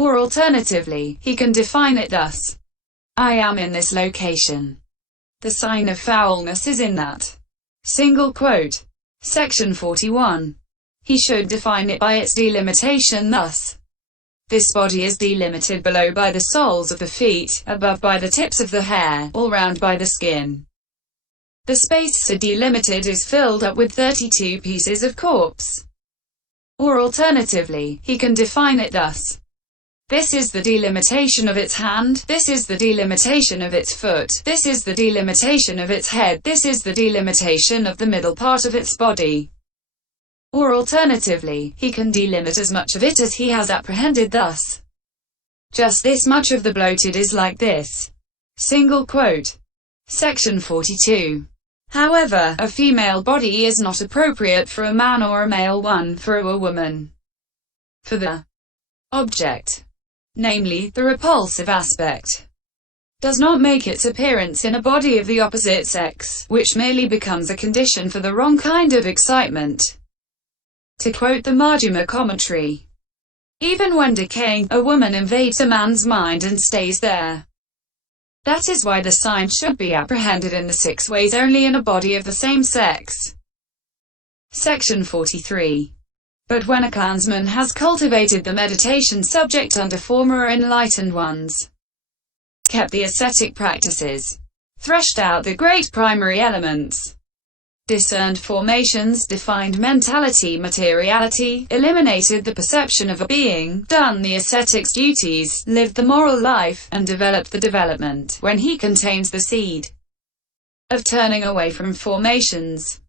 Or alternatively, he can define it thus: I am in this location. The sign of foulness is in that. Single quote. Section 41. He should define it by its delimitation thus: this body is delimited below by the soles of the feet, above by the tips of the hair, all round by the skin. The space so delimited is filled up with 32 pieces of corpse. Or alternatively, he can define it thus: this is the delimitation of its hand, this is the delimitation of its foot, this is the delimitation of its head, this is the delimitation of the middle part of its body. Or alternatively, he can delimit as much of it as he has apprehended thus: just this much of the bloated is like this. Single quote. Section 42. However, a female body is not appropriate for a man or a male one for a woman. For the object, namely, the repulsive aspect, does not make its appearance in a body of the opposite sex, which merely becomes a condition for the wrong kind of excitement. To quote the Majjhima commentary, even when decaying, a woman invades a man's mind and stays there. That is why the sign should be apprehended in the 6 ways only in a body of the same sex. Section 43. But when a clansman has cultivated the meditation subject under former enlightened ones, kept the ascetic practices, threshed out the great primary elements, discerned formations, defined mentality, materiality, eliminated the perception of a being, done the ascetic's duties, lived the moral life, and developed the development, when he contains the seed of turning away from formations,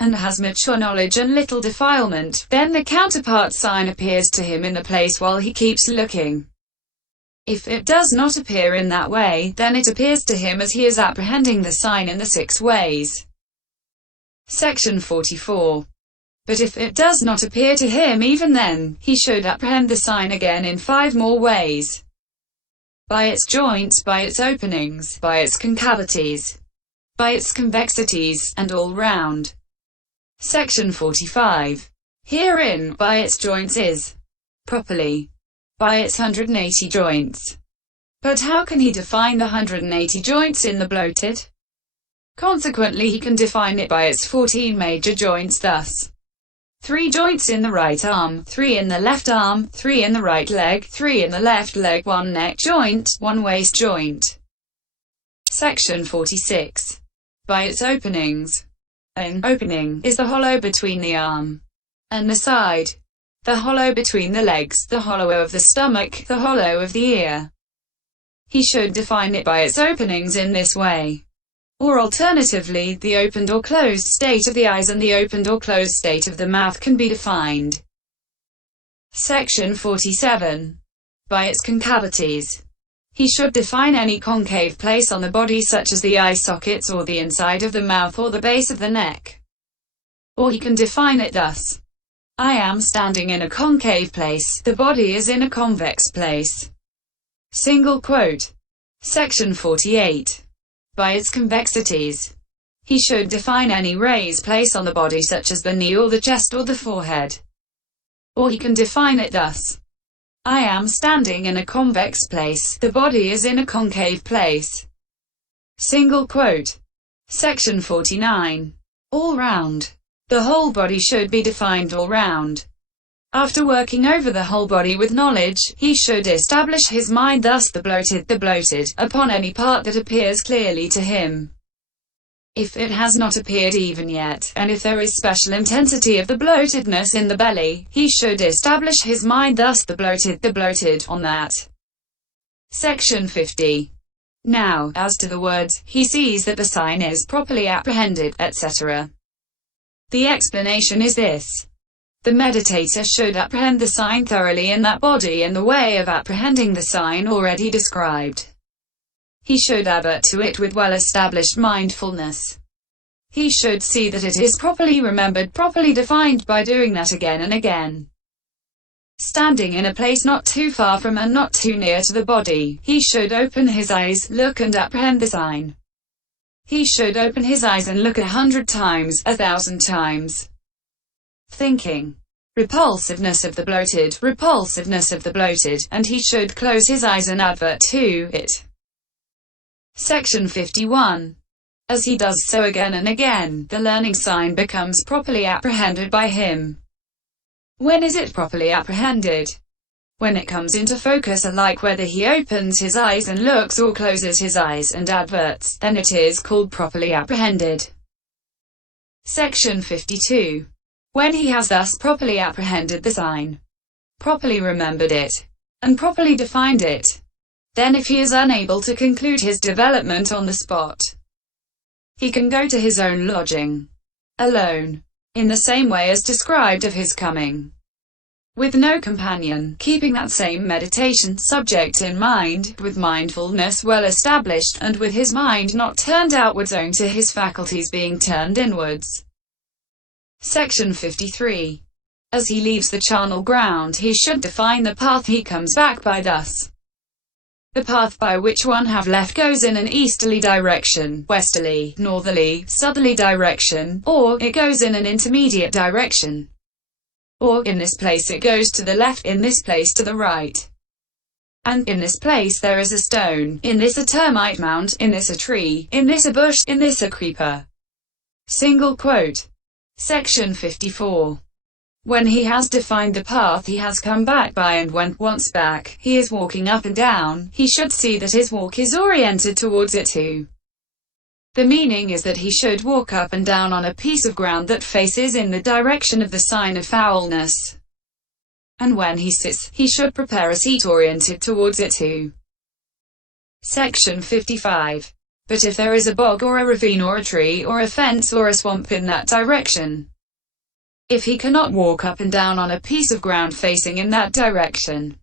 and has mature knowledge and little defilement, then the counterpart sign appears to him in the place while he keeps looking. If it does not appear in that way, then it appears to him as he is apprehending the sign in the 6 ways. Section 44. But if it does not appear to him even then, he should apprehend the sign again in 5 more ways: by its joints, by its openings, by its concavities, by its convexities, and all round. Section 45. Herein, by its joints is, properly, by its 180 joints. But how can he define the 180 joints in the bloated? Consequently, he can define it by its 14 major joints thus: 3 joints in the right arm, 3 in the left arm, 3 in the right leg, 3 in the left leg, 1 neck joint, 1 waist joint. Section 46. By its openings. An opening is the hollow between the arm and the side, the hollow between the legs, the hollow of the stomach, the hollow of the ear. He should define it by its openings in this way. Or alternatively, the opened or closed state of the eyes and the opened or closed state of the mouth can be defined. Section 47. By its concavities. He should define any concave place on the body such as the eye sockets or the inside of the mouth or the base of the neck. Or he can define it thus: I am standing in a concave place, the body is in a convex place. Single quote. Section 48. By its convexities. He should define any raised place on the body such as the knee or the chest or the forehead. Or he can define it thus: I am standing in a convex place, the body is in a concave place. Single quote. Section 49. All round. The whole body should be defined all round. After working over the whole body with knowledge, he should establish his mind thus: the bloated, upon any part that appears clearly to him. If it has not appeared even yet, and if there is special intensity of the bloatedness in the belly, he should establish his mind thus: the bloated, on that. Section 50. Now, as to the words, he sees that the sign is properly apprehended, etc. The explanation is this: the meditator should apprehend the sign thoroughly in that body in the way of apprehending the sign already described. He should advert to it with well-established mindfulness. He should see that it is properly remembered, properly defined by doing that again and again. Standing in a place not too far from and not too near to the body, he should open his eyes, look and apprehend the sign. He should open his eyes and look 100 times, 1,000 times. Thinking, repulsiveness of the bloated, and he should close his eyes and advert to it. Section 51. As he does so again and again, the learning sign becomes properly apprehended by him. When is it properly apprehended? When it comes into focus, alike whether he opens his eyes and looks or closes his eyes and adverts, then it is called properly apprehended. Section 52. When he has thus properly apprehended the sign, properly remembered it, and properly defined it, then if he is unable to conclude his development on the spot, he can go to his own lodging, alone, in the same way as described of his coming, with no companion, keeping that same meditation subject in mind, with mindfulness well established, and with his mind not turned outwards owing to his faculties being turned inwards. Section 53. As he leaves the charnel ground, he should define the path he comes back by thus. The path by which one have left goes in an easterly direction, westerly, northerly, southerly direction, or it goes in an intermediate direction. Or, in this place it goes to the left, in this place to the right. And, in this place there is a stone, in this a termite mound, in this a tree, in this a bush, in this a creeper. Single quote. Section 54. When he has defined the path he has come back by, and when once back, he is walking up and down, he should see that his walk is oriented towards it too. The meaning is that he should walk up and down on a piece of ground that faces in the direction of the sign of foulness. And when he sits, he should prepare a seat oriented towards it too. Section 55. But if there is a bog or a ravine or a tree or a fence or a swamp in that direction, if he cannot walk up and down on a piece of ground facing in that direction,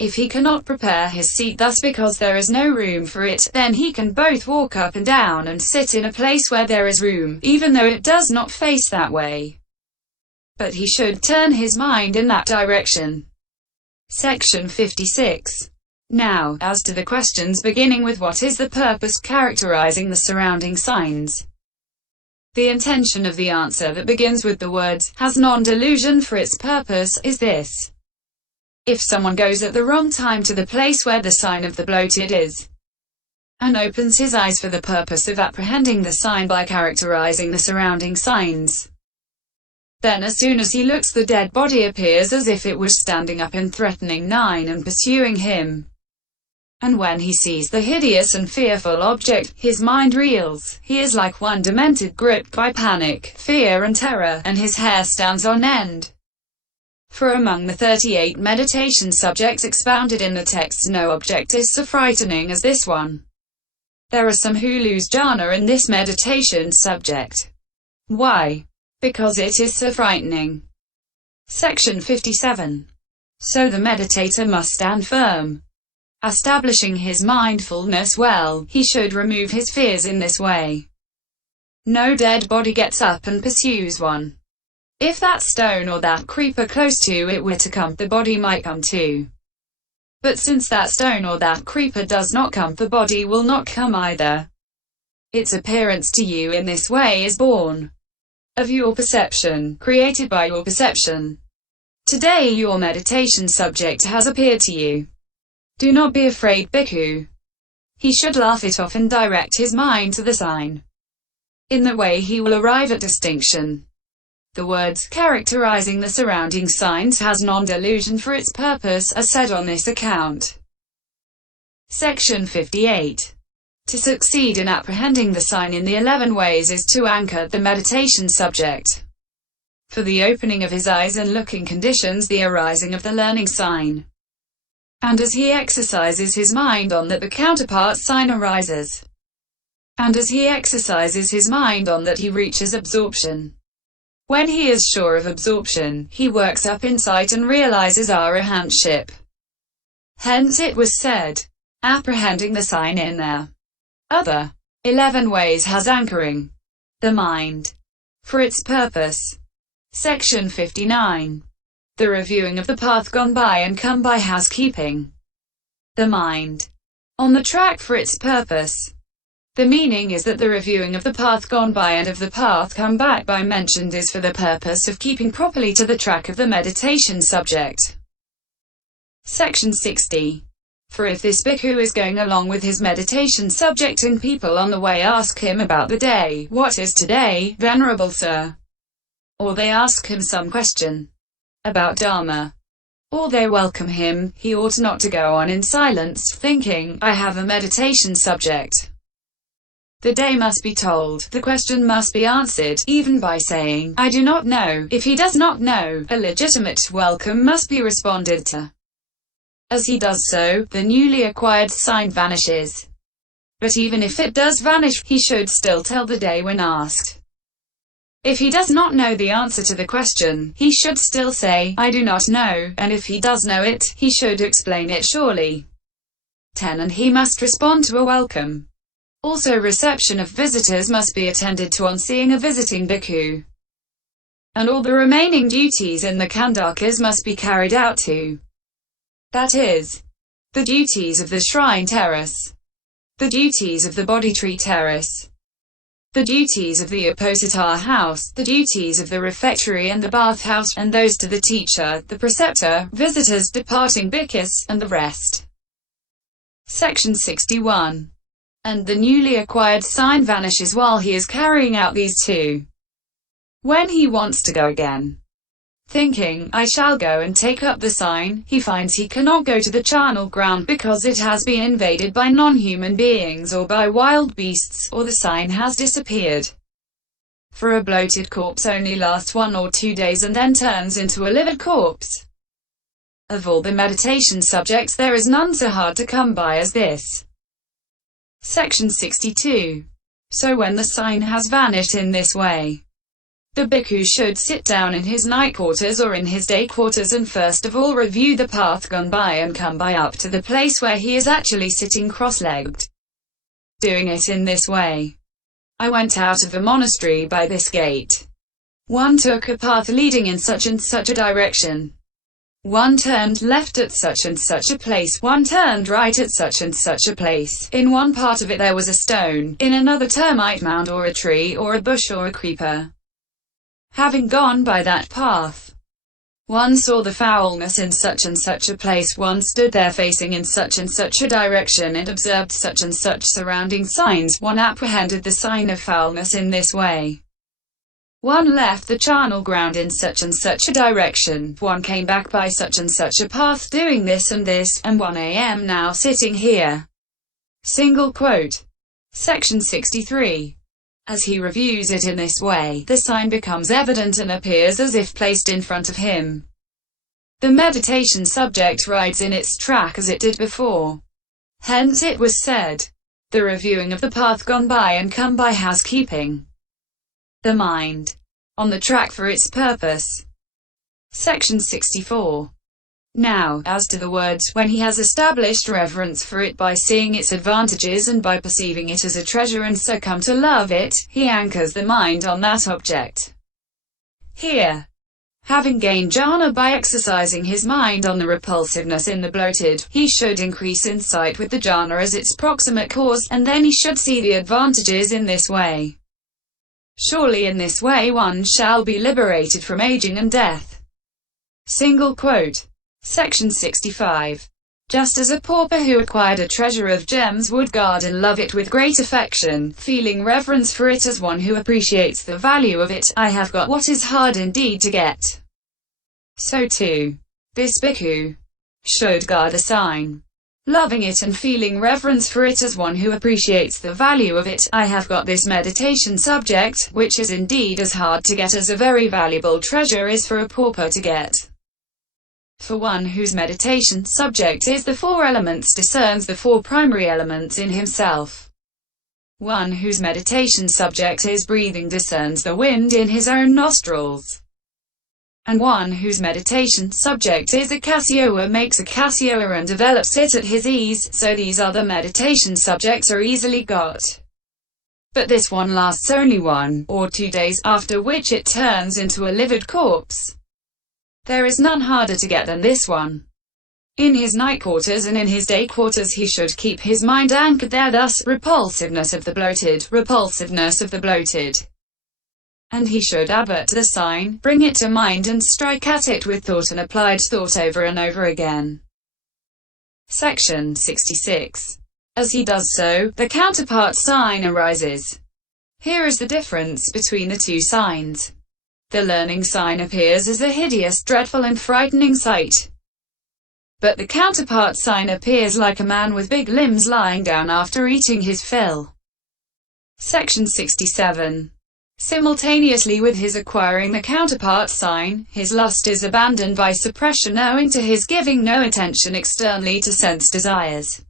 if he cannot prepare his seat thus because there is no room for it, then he can both walk up and down and sit in a place where there is room, even though it does not face that way. But he should turn his mind in that direction. Section 56. Now, as to the questions beginning with what is the purpose characterizing the surrounding signs, the intention of the answer that begins with the words, has non-delusion for its purpose, is this. If someone goes at the wrong time to the place where the sign of the bloated is, and opens his eyes for the purpose of apprehending the sign by characterizing the surrounding signs, then as soon as he looks the dead body appears as if it was standing up and threatening and pursuing him. And when he sees the hideous and fearful object, his mind reels, he is like one demented, gripped by panic, fear and terror, and his hair stands on end. For among the 38 meditation subjects expounded in the text, no object is so frightening as this one. There are some who lose jhana in this meditation subject. Why? Because it is so frightening. Section 57. So the meditator must stand firm. Establishing his mindfulness well, he should remove his fears in this way. No dead body gets up and pursues one. If that stone or that creeper close to it were to come, the body might come too. But since that stone or that creeper does not come, the body will not come either. Its appearance to you in this way is born of your perception, created by your perception. Today your meditation subject has appeared to you. Do not be afraid, bhikkhu. He should laugh it off and direct his mind to the sign. In that way he will arrive at distinction. The words characterizing the surrounding signs has non-delusion for its purpose are said on this account. Section 58. To succeed in apprehending the sign in the 11 ways is to anchor the meditation subject. For the opening of his eyes and looking conditions the arising of the learning sign. And as he exercises his mind on that, the counterpart sign arises. And as he exercises his mind on that, he reaches absorption. When he is sure of absorption, he works up insight and realizes arahantship. Hence it was said, apprehending the sign in their other 11 ways has anchoring the mind for its purpose. Section 59. The reviewing of the path gone by and come by has keeping the mind on the track for its purpose. The meaning is that the reviewing of the path gone by and of the path come back by mentioned is for the purpose of keeping properly to the track of the meditation subject. Section 60. For if this bhikkhu is going along with his meditation subject and people on the way ask him about the day, "What is today, Venerable Sir?" or they ask him some question about Dharma, or they welcome him, he ought not to go on in silence, thinking, "I have a meditation subject." The day must be told, the question must be answered, even by saying, "I do not know." If he does not know, a legitimate welcome must be responded to. As he does so, the newly acquired sign vanishes. But even if it does vanish, he should still tell the day when asked. If he does not know the answer to the question, he should still say, "I do not know," and if he does know it, he should explain it surely. 10. And he must respond to a welcome. Also, reception of visitors must be attended to on seeing a visiting bhikkhu. And all the remaining duties in the kandakas must be carried out too. That is, the duties of the shrine terrace, the duties of the Bodhi tree terrace, the duties of the apposita house, the duties of the refectory and the bathhouse, and those to the teacher, the preceptor, visitors, departing bhikkhus, and the rest. Section 61. And the newly acquired sign vanishes while he is carrying out these two. When he wants to go again, thinking, "I shall go and take up the sign," he finds he cannot go to the charnel ground because it has been invaded by non-human beings or by wild beasts, or the sign has disappeared. For a bloated corpse only lasts 1 or 2 days and then turns into a livid corpse. Of all the meditation subjects there is none so hard to come by as this. Section 62. So when the sign has vanished in this way, the bhikkhu should sit down in his night quarters or in his day quarters and first of all review the path gone by and come by up to the place where he is actually sitting cross-legged. Doing it in this way. I went out of the monastery by this gate. One took a path leading in such and such a direction. One turned left at such and such a place, one turned right at such and such a place. In one part of it there was a stone, in another termite mound or a tree or a bush or a creeper. Having gone by that path, one saw the foulness in such and such a place, one stood there facing in such and such a direction and observed such and such surrounding signs, one apprehended the sign of foulness in this way. One left the charnel ground in such and such a direction, one came back by such and such a path doing this, and 1 a.m. now sitting here. Single quote. Section 63. As he reviews it in this way, the sign becomes evident and appears as if placed in front of him. The meditation subject rides in its track as it did before. Hence it was said, the reviewing of the path gone by and come by has keeping the mind on the track for its purpose. Section 64. Now, as to the words, when he has established reverence for it by seeing its advantages and by perceiving it as a treasure and so come to love it, he anchors the mind on that object. Here, having gained jhana by exercising his mind on the repulsiveness in the bloated, he should increase insight with the jhana as its proximate cause, and then he should see the advantages in this way. Surely in this way one shall be liberated from aging and death. Single quote. Section 65. Just as a pauper who acquired a treasure of gems would guard and love it with great affection, feeling reverence for it as one who appreciates the value of it, I have got what is hard indeed to get. So too, this bhikkhu should guard a sign, loving it and feeling reverence for it as one who appreciates the value of it. I have got this meditation subject, which is indeed as hard to get as a very valuable treasure is for a pauper to get. For one whose meditation subject is the 4 elements discerns the 4 primary elements in himself. One whose meditation subject is breathing discerns the wind in his own nostrils. And one whose meditation subject is a Cassioa makes a Cassioa and develops it at his ease, so these other meditation subjects are easily got. But this one lasts only 1 or 2 days, after which it turns into a livid corpse. There is none harder to get than this one. In his night quarters and in his day quarters he should keep his mind anchored there, thus, repulsiveness of the bloated, repulsiveness of the bloated. And he should advert the sign, bring it to mind and strike at it with thought and applied thought over and over again. Section 66. As he does so, the counterpart sign arises. Here is the difference between the two signs. The learning sign appears as a hideous, dreadful and frightening sight. But the counterpart sign appears like a man with big limbs lying down after eating his fill. Section 67. Simultaneously with his acquiring the counterpart sign, his lust is abandoned by suppression owing to his giving no attention externally to sense desires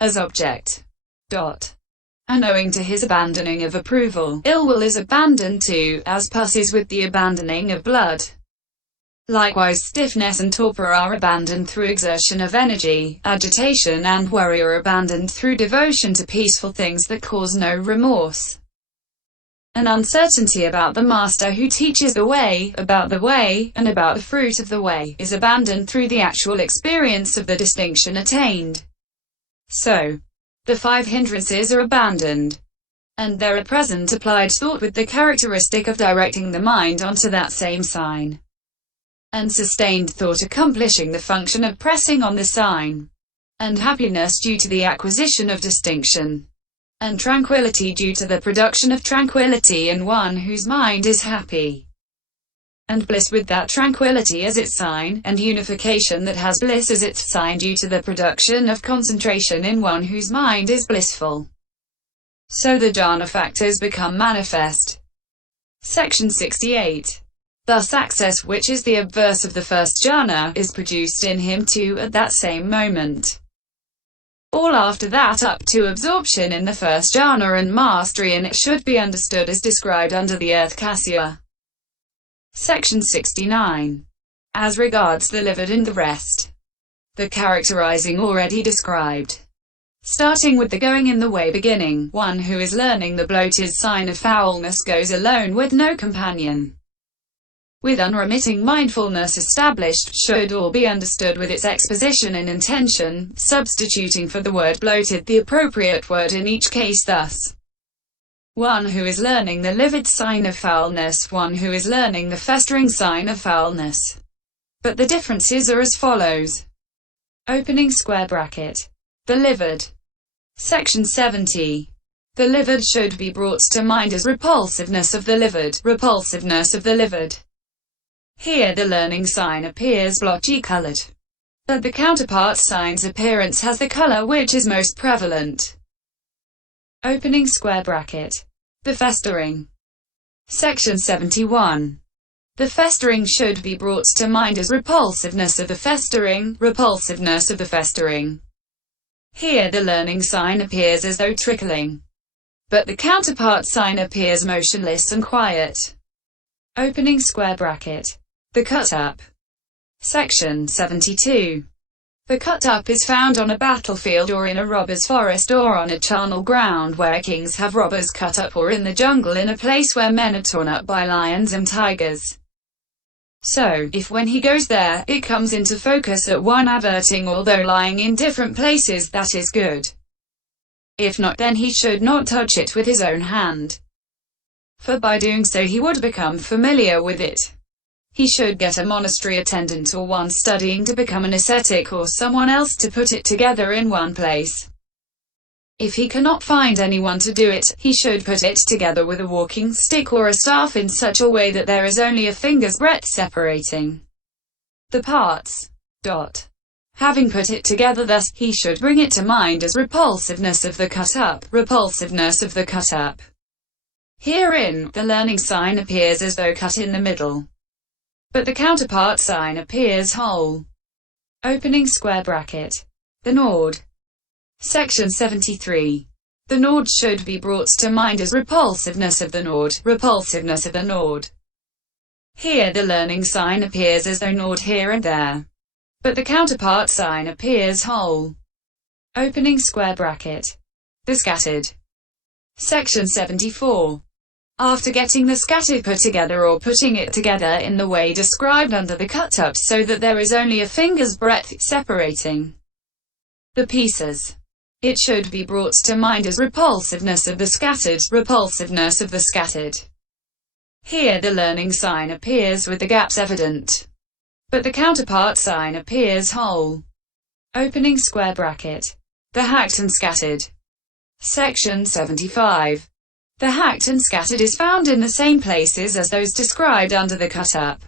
as object. And owing to his abandoning of approval, ill will is abandoned too, as pus is with the abandoning of blood. Likewise stiffness and torpor are abandoned through exertion of energy, agitation and worry are abandoned through devotion to peaceful things that cause no remorse. An uncertainty about the master who teaches the way, about the way, and about the fruit of the way, is abandoned through the actual experience of the distinction attained. So, the 5 hindrances are abandoned, and there are present applied thought with the characteristic of directing the mind onto that same sign, and sustained thought accomplishing the function of pressing on the sign, and happiness due to the acquisition of distinction, and tranquility due to the production of tranquility in one whose mind is happy, and bliss with that tranquility as its sign, and unification that has bliss as its sign due to the production of concentration in one whose mind is blissful. So the jhana factors become manifest. Section 68. Thus access, which is the obverse of the first jhana, is produced in him too at that same moment. All after that up to absorption in the first jhana and mastery in it should be understood as described under the earth kasya. Section 69. As regards the livid and the rest. The characterizing already described. Starting with the going in the way beginning, one who is learning the bloated sign of foulness goes alone with no companion. With unremitting mindfulness established, should all be understood with its exposition and intention, substituting for the word bloated the appropriate word in each case thus. One who is learning the livid sign of foulness, one who is learning the festering sign of foulness. But the differences are as follows. Opening square bracket. The livid. Section 70. The livid should be brought to mind as repulsiveness of the livid, repulsiveness of the livid. Here the learning sign appears blotchy colored, but the counterpart sign's appearance has the color which is most prevalent. Opening square bracket. The festering. Section 71. The festering should be brought to mind as repulsiveness of the festering, repulsiveness of the festering. Here the learning sign appears as though trickling, but the counterpart sign appears motionless and quiet. Opening square bracket. The cut-up. Section 72. The cut-up is found on a battlefield or in a robber's forest or on a charnel ground where kings have robbers cut up, or in the jungle in a place where men are torn up by lions and tigers. So, if when he goes there, it comes into focus at one averting although lying in different places, that is good. If not, then he should not touch it with his own hand, for by doing so he would become familiar with it. He should get a monastery attendant or one studying to become an ascetic or someone else to put it together in one place. If he cannot find anyone to do it, he should put it together with a walking stick or a staff in such a way that there is only a finger's breadth separating the parts. Having put it together thus, he should bring it to mind as repulsiveness of the cut-up, repulsiveness of the cut-up. Herein, the learning sign appears as though cut in the middle, but the counterpart sign appears whole. Opening square bracket. The Nord. Section 73. The Nord should be brought to mind as repulsiveness of the Nord, repulsiveness of the Nord. Here the learning sign appears as though Nord here and there, but the counterpart sign appears whole. Opening square bracket. The Scattered. Section 74. After getting the scattered put together or putting it together in the way described under the cut-ups so that there is only a finger's breadth separating the pieces. It should be brought to mind as repulsiveness of the scattered, repulsiveness of the scattered. Here the learning sign appears with the gaps evident, but the counterpart sign appears whole. Opening square bracket. The hacked and scattered. Section 75. The hacked and scattered is found in the same places as those described under the cut-up.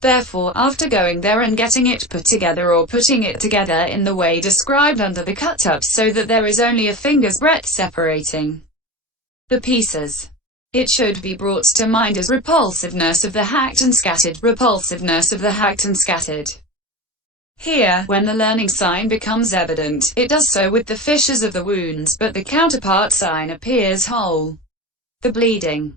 Therefore, after going there and getting it put together or putting it together in the way described under the cut-up so that there is only a finger's breadth separating the pieces, it should be brought to mind as repulsiveness of the hacked and scattered, repulsiveness of the hacked and scattered. Here, when the learning sign becomes evident, it does so with the fissures of the wounds, but the counterpart sign appears whole. The bleeding